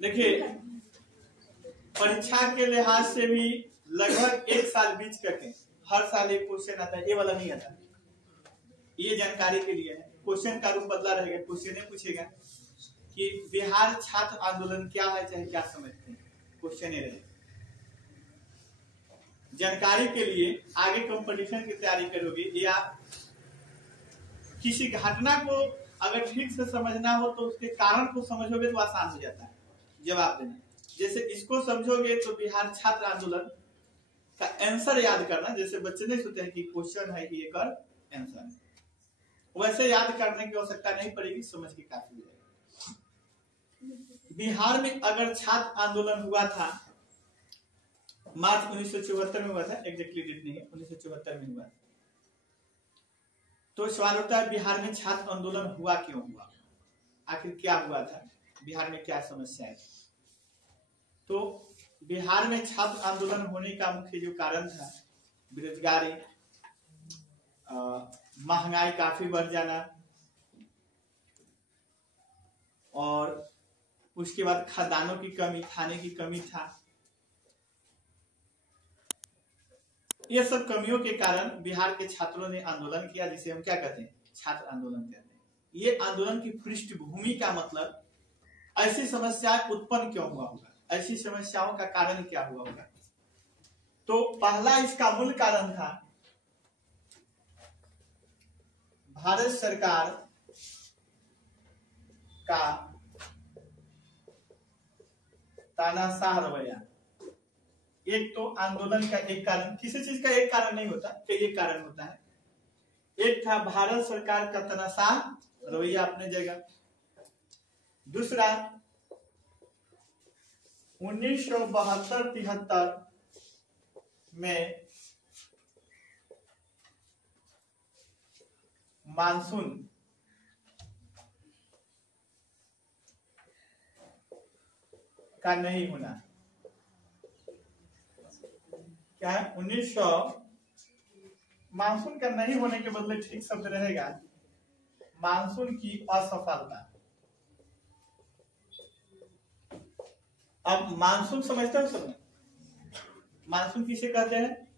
देखिए, परीक्षा के लिहाज से भी लगभग 1 साल बीच करके हर साल एक क्वेश्चन आता है, ये वाला नहीं आता। ये जानकारी के लिए है, क्वेश्चन का रूप बदला रहेगा। क्वेश्चन पूछेगा कि बिहार छात्र आंदोलन क्या है, चाहे क्या समझते हैं, क्वेश्चन रहेगा। जानकारी के लिए आगे कंपटीशन की तैयारी करोगे या किसी घटना को अगर ठीक से समझना हो तो उसके कारण को समझोगे तो आसान हो जाता है जवाब देना। जैसे इसको समझोगे तो बिहार छात्र आंदोलन का आंसर याद करना, जैसे बच्चे नहीं सोचते हैं कि क्वेश्चन है कि एक आंसर है, वैसे याद करने की आवश्यकता नहीं पड़ेगी, समझ के काफी हो जाएगा। बिहार में अगर छात्र आंदोलन हुआ था मार्च 1974 में हुआ था, एग्जैक्टली डेट नहीं है, 1974 में हुआ था, तो सवाल उठता है बिहार में छात्र आंदोलन हुआ क्यों हुआ, आखिर क्या हुआ था, बिहार में क्या समस्याएं थी। तो बिहार में छात्र आंदोलन होने का मुख्य जो कारण था बेरोजगारी, महंगाई काफी बढ़ जाना, और उसके बाद खदानों की कमी, खाने की कमी था। ये सब कमियों के कारण बिहार के छात्रों ने आंदोलन किया, जिसे हम क्या कहते हैं, छात्र आंदोलन कहते हैं। ये आंदोलन की पृष्ठभूमि का मतलब ऐसी समस्या उत्पन्न क्यों हुआ होगा, ऐसी समस्याओं का कारण क्या हुआ होगा। तो पहला इसका मूल कारण था भारत सरकार का तानाशाह रवैया। एक तो आंदोलन का एक कारण, किसी चीज का एक कारण नहीं होता, कई कारण होता है। एक था भारत सरकार का तानाशाह रवैया अपने जगह। दूसरा 1972-73 में मानसून का नहीं होना। क्या है, 1900 मानसून का नहीं होने के बदले ठीक शब्द रहेगा मानसून की असफलता। अब मानसून समझते हो सब? मानसून किसे कहते हैं?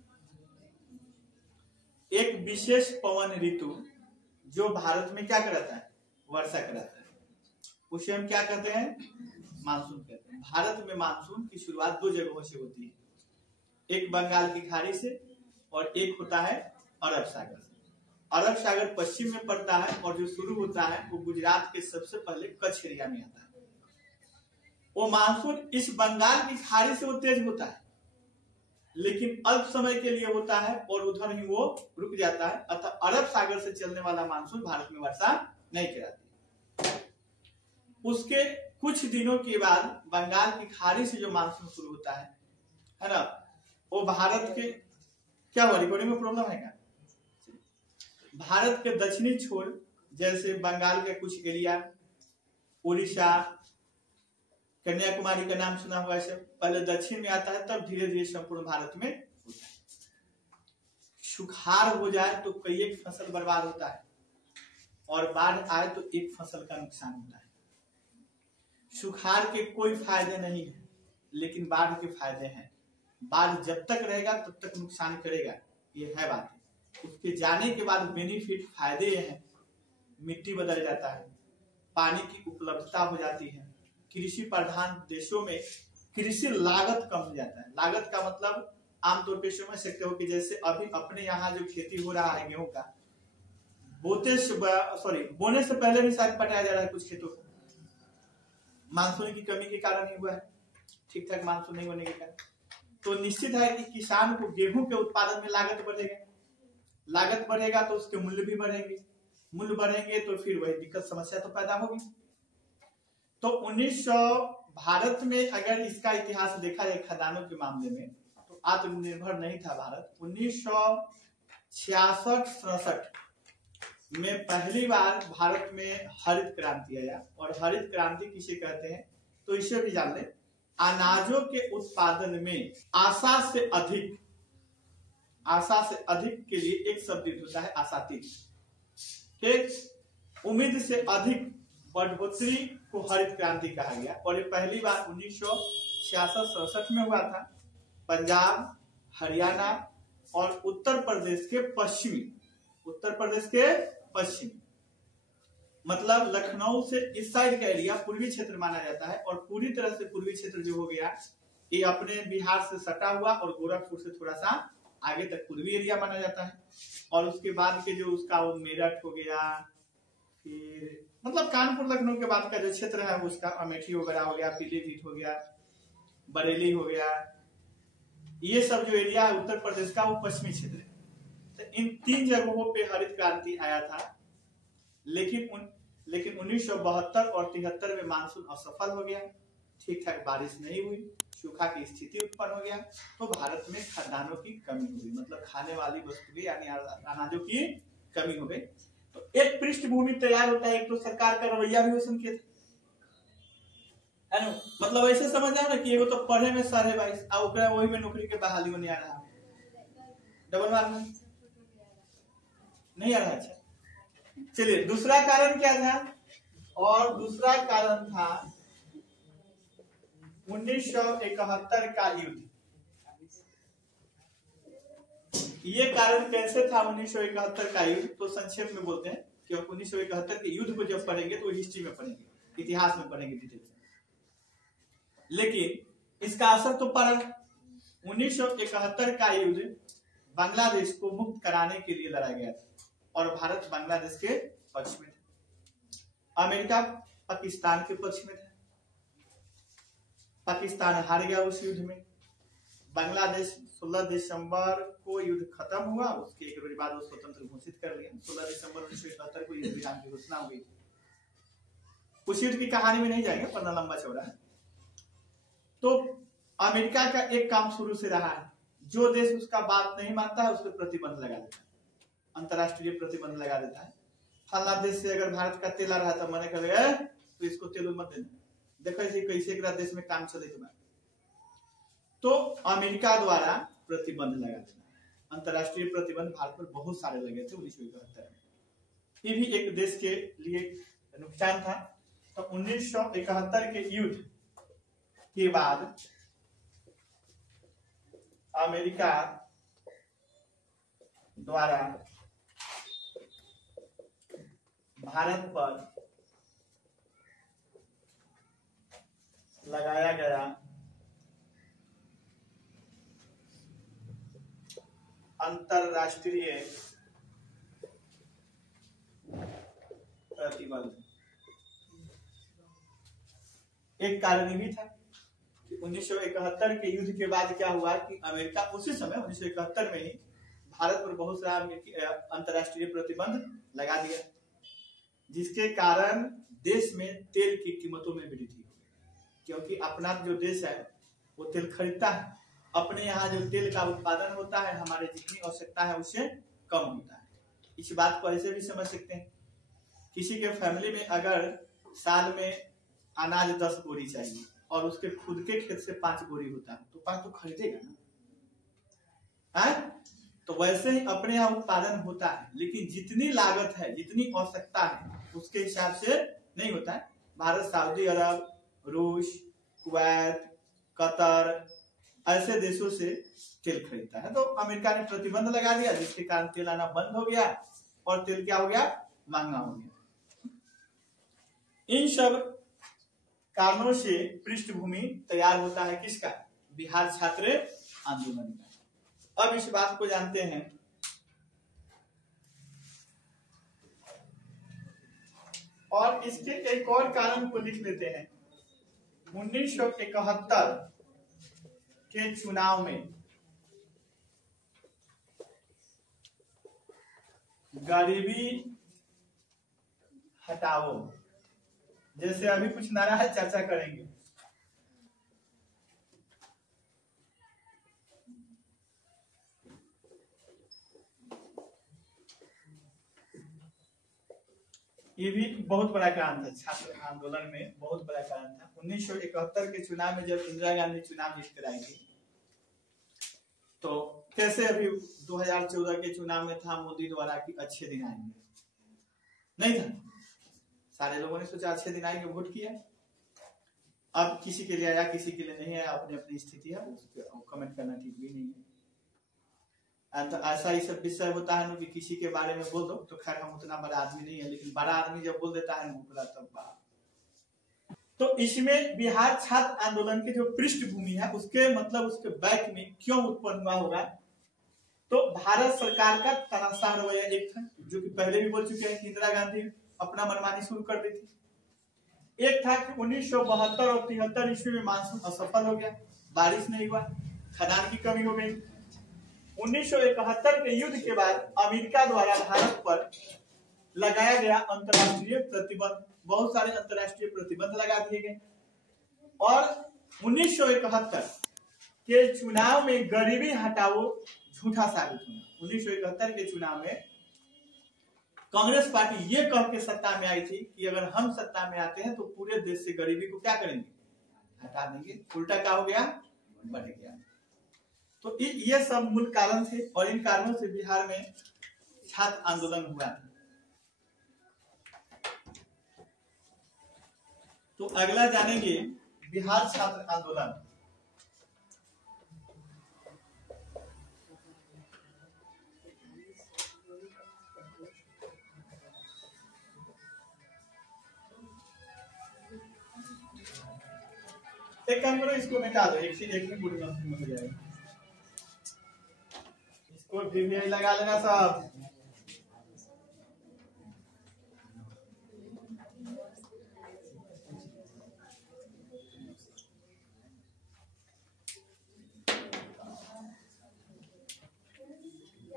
एक विशेष पवन ऋतु जो भारत में क्या कराता है, वर्षा कराता है, उसे हम क्या कहते हैं, मानसून कहते हैं। भारत में मानसून की शुरुआत 2 जगहों से होती है, एक बंगाल की खाड़ी से और एक होता है अरब सागर से। अरब सागर पश्चिम में पड़ता है और जो शुरू होता है वो गुजरात के सबसे पहले कच्छ एरिया में आता है। वो मानसून इस बंगाल की खाड़ी से वो तेज होता है, लेकिन अल्प समय के लिए होता है और उधर ही वो रुक जाता है। अतः अरब सागर से चलने वाला मानसून भारत में वर्षा नहीं कराती। उसके कुछ दिनों के बाद बंगाल की खाड़ी से जो मानसून शुरू होता है ना, वो भारत के, क्या हुआ, रिकॉर्डिंग में प्रॉब्लम है क्या? भारत के दक्षिणी छोर जैसे बंगाल के कुछ एरिया, उड़ीसा, कन्याकुमारी का नाम सुना हुआ है, पहले दक्षिण में आता है, तब धीरे धीरे संपूर्ण भारत में होता है। सुखाड़ हो जाए तो कई एक फसल बर्बाद होता है, और बाढ़ आए तो एक फसल का नुकसान होता है। सुखाड़ के कोई फायदे नहीं है, लेकिन बाढ़ के फायदे हैं। बाढ़ जब तक रहेगा तब तक नुकसान करेगा, ये है बात। उसके जाने के बाद बेनिफिट, फायदे ये हैं, मिट्टी बदल जाता है, पानी की उपलब्धता हो जाती है, कृषि प्रधान देशों में कृषि लागत कम हो जाता है। लागत का मतलब आमतौर पर समझ सकते हो कि जैसे अभी अपने यहाँ जो खेती हो रहा है गेहूं का, बोने से पहले भी शायद पटाया जा रहा है कुछ खेतों को, मानसून की कमी के कारण ही हुआ है, ठीक ठाक मानसून नहीं होने के कारण। तो निश्चित है कि किसान को गेहूं के उत्पादन में लागत बढ़ेगा, लागत बढ़ेगा तो उसके मूल्य भी बढ़ेंगे, मूल्य बढ़ेंगे तो फिर वही दिक्कत, समस्या तो पैदा होगी। तो 1900 भारत में अगर इसका इतिहास देखा जाए खदानों के मामले में, तो आत्मनिर्भर नहीं था भारत। 1966-67 में पहली बार भारत में हरित क्रांति आया, और हरित क्रांति किसे कहते हैं तो इसे भी जान लें। अनाजों के उत्पादन में आशा से अधिक के लिए एक शब्द होता है आशातीत, उम्मीद से अधिक बढ़ोतरी को हरित क्रांति कहा गया और ये पहली बार 1966-67 में हुआ था। पंजाब, हरियाणा और उत्तर प्रदेश के पश्चिमी मतलब लखनऊ से इस साइड का एरिया पूर्वी क्षेत्र माना जाता है और पूरी तरह से पूर्वी क्षेत्र जो हो गया ये अपने बिहार से सटा हुआ और गोरखपुर से थोड़ा सा आगे तक पूर्वी एरिया माना जाता है। और उसके बाद के जो उसका वो मेरठ हो गया, फिर मतलब कानपुर लखनऊ के बाद का जो क्षेत्र है उसका अमेठी वगैरह हो गया, पीलीभीत हो गया, बरेली हो गया, ये सब जो एरिया है उत्तर प्रदेश का वो पश्चिमी क्षेत्र है। तो इन 3 जगहों पे हरित क्रांति आया था। लेकिन 1972 और 73 में मानसून असफल हो गया, ठीक ठाक बारिश नहीं हुई, सूखा की स्थिति उत्पन्न हो गया, तो भारत में खाद्यान्नों की कमी हो गई, मतलब खाने वाली वस्तुएं यानी अनाजों की कमी हो गई। तो एक पृष्ठभूमि तैयार होता है, एक तो सरकार का रवैया भी उस संकेत है ना, मतलब ऐसे समझ जाओ ना कि एगो तो पढ़े में 22.5 और वही में नौकरी के बहाली होने आ रहा है, डबल मार्क नहीं आ रहा। अच्छा चलिए, दूसरा कारण क्या था? और दूसरा कारण था 1971 का युद्ध। ये कारण कैसे था 1971 का युद्ध? तो संक्षेप में बोलते हैं कि 1971 के युद्ध को जब पढ़ेंगे तो हिस्ट्री में पढ़ेंगे, इतिहास में पढ़ेंगे डिटेल से, लेकिन इसका असर तो पड़ा। 1971 का युद्ध बांग्लादेश को मुक्त कराने के लिए लड़ा गया था और भारत बांग्लादेश के पक्ष में था, अमेरिका पाकिस्तान के पक्ष में था। पाकिस्तान हार गया उस युद्ध में। बांग्लादेश 16 दिसंबर को युद्ध खत्म हुआ, उसके एक रोज बाद वो स्वतंत्र घोषित कर लिया। 16 दिसंबर 1971 को युद्ध विराम की घोषणा हुई। उस युद्ध की कहानी में नहीं जाएंगे, पढ़ना लंबा चौड़ा है। तो अमेरिका का एक काम शुरू से रहा है, जो देश उसका बात नहीं मानता है उस पर प्रतिबंध लगा देता है, अंतरराष्ट्रीय प्रतिबंध लगा देता है। फला देश से अगर भारत का तेल आ रहा था, मैंने कहा तो इसको तेल मत देना, देखो इसे कैसे देश में काम चले तुम्हारा। तो अमेरिका द्वारा प्रतिबंध लगा देना, अंतरराष्ट्रीय प्रतिबंध भारत पर बहुत सारे लगे थे 1971 में। ये भी एक देश के लिए नुकसान था। तो 1971 के युद्ध के बाद अमेरिका द्वारा भारत पर लगाया गया अंतरराष्ट्रीय प्रतिबंध एक कारण भी था कि 1971 के युद्ध के बाद क्या हुआ कि अमेरिका उसी समय 1971 में ही भारत पर बहुत सारा अंतरराष्ट्रीय प्रतिबंध लगा दिया, जिसके कारण देश में तेल की कीमतों में वृद्धि हुई, क्योंकि अपना जो देश है वो तेल खरीदता है। अपने यहाँ जो तेल का उत्पादन होता है हमारे जितनी आवश्यकता है उससे कम होता है। इस बात को ऐसे भी समझ सकते हैं, किसी के फैमिली में अगर साल में अनाज 10 बोरी चाहिए और उसके खुद के खेत से 5 बोरी होता है तो 5 तो खरीदेगा ना, है? तो वैसे ही अपने यहाँ उत्पादन होता है, लेकिन जितनी लागत है, जितनी आवश्यकता है उसके हिसाब से नहीं होता है। भारत सऊदी अरब, रूस, कुवैत, कतर ऐसे देशों से तेल खरीदता है। तो अमेरिका ने प्रतिबंध लगा दिया, जिसके कारण तेल आना बंद हो गया और तेल क्या हो गया? महंगा हो गया। इन सब कारणों से पृष्ठभूमि तैयार होता है किसका? बिहार छात्र आंदोलन का। अब इस बात को जानते हैं, और इसके एक और कारण को लिख लेते हैं। 1971 के चुनाव में गरीबी हटाओ, जैसे अभी कुछ नारा है, चर्चा करेंगे। ये भी बहुत बड़ा कारण था, छात्र आंदोलन में बहुत बड़ा कारण था। 1971 के चुनाव में जब इंदिरा गांधी चुनाव जीत कर आएंगी, तो कैसे अभी 2014 के चुनाव में था मोदी द्वारा कि अच्छे दिन आएंगे, नहीं था। सारे लोगों ने सोचा अच्छे दिन आएंगे, वोट किया। अब किसी के लिए आया किसी के लिए नहीं आया, अपनी अपनी स्थिति है, उस पर कमेंट करना ठीक भी नहीं है। तो ऐसा ही सब विषय होता है ना कि किसी के बारे में बोल दो, तो खैर हम उतना बड़ा आदमी नहीं है, लेकिन बड़ा आदमी जब बोल देता है पूरा तब बात। तो इसमें बिहार छात्र आंदोलन की जो पृष्ठभूमि है उसके मतलब उसके बैक में क्यों उत्पन्न हुआ होगा, तो भारत सरकार का तनाशाह रवैया एक था, जो कि पहले भी बोल चुके हैं कि इंदिरा गांधी अपना मनमानी शुरू कर दी थी। एक था कि 1972 और 73 ईस्वी में मानसून असफल हो गया, बारिश नहीं हुआ, खदान की कमी हो गई। 1971 के युद्ध के बाद अमेरिका द्वारा भारत पर लगाया गया अंतर्राष्ट्रीय प्रतिबंध, बहुत सारे अंतर्राष्ट्रीय प्रतिबंध लगा दिए गए। और 1971 के चुनाव में गरीबी हटाओ झूठा साबित हुआ। 1971 के चुनाव में कांग्रेस पार्टी ये कह के सत्ता में आई थी कि अगर हम सत्ता में आते हैं तो पूरे देश से गरीबी को क्या करेंगे, हटा देंगे। उल्टा क्या हो गया, बढ़ गया। तो ये सब मूल कारण थे और इन कारणों से बिहार में छात्र आंदोलन हुआ। तो अगला जानेंगे बिहार छात्र आंदोलन। एक काम करो, इसको मिटा दो, एक में पूरी मशीन हो जाएगी। इसको भी लगा लेना सब।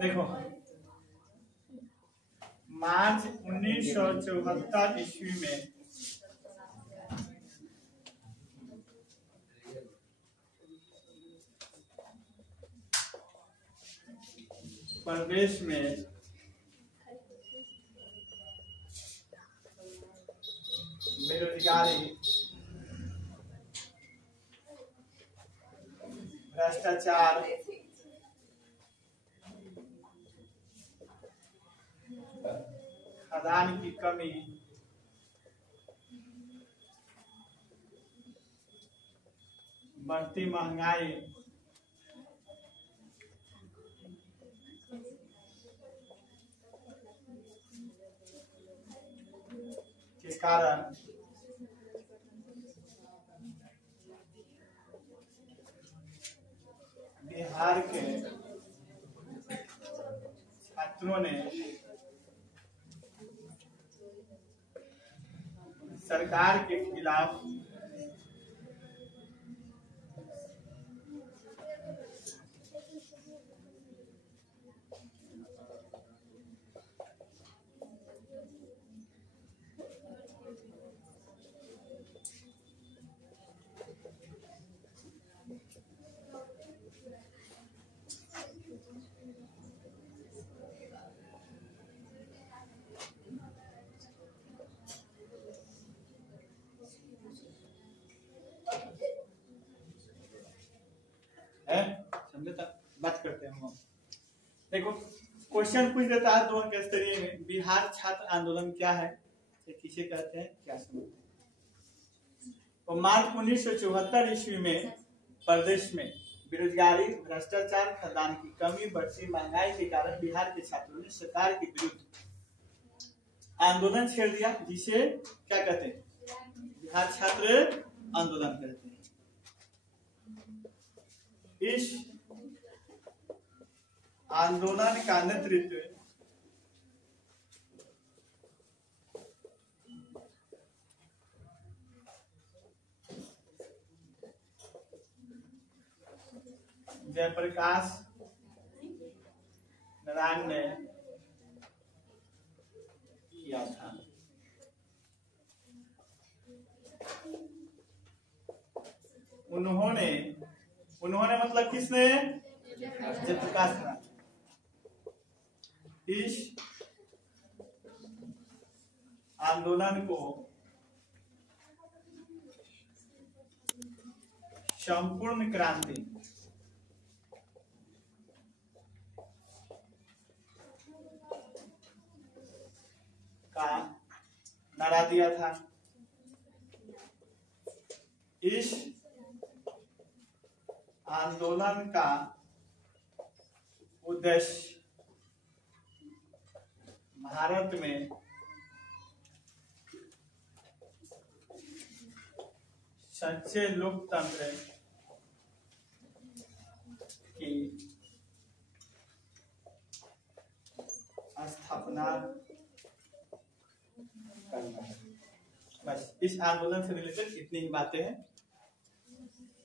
देखो, मार्च 1974 ईस्वी में प्रदेश में बेरोजगारी, भ्रष्टाचार, खदान की कमी, बढ़ती महंगाई, के कारण बिहार के छात्रों ने सरकार के खिलाफ बात करते हैं हम। देखो, क्वेश्चन पूछ देता है 2 अंक स्तरीय में, बिहार छात्र आंदोलन क्या है, किसे कहते हैं, क्या समझते हैं। तो मार्च 1974 ईस्वी में प्रदेश में बेरोजगारी, भ्रष्टाचार, खदान की कमी, बढ़ती महंगाई के कारण बिहार के छात्रों ने सरकार के विरुद्ध आंदोलन छेड़ दिया, जिसे क्या कहते हैं, बिहार छात्र आंदोलन कहते हैं। इस आंदोलन का नेतृत्व जयप्रकाश नारायण ने किया था। उन्होंने मतलब किसने, जयप्रकाश नारायण। इस आंदोलन को संपूर्ण क्रांति का नारा दिया था। इस आंदोलन का उद्देश्य भारत में सच्चे लोकतंत्र की स्थापना करना है। बस इस आंदोलन से रिलेटेड इतनी ही बातें हैं।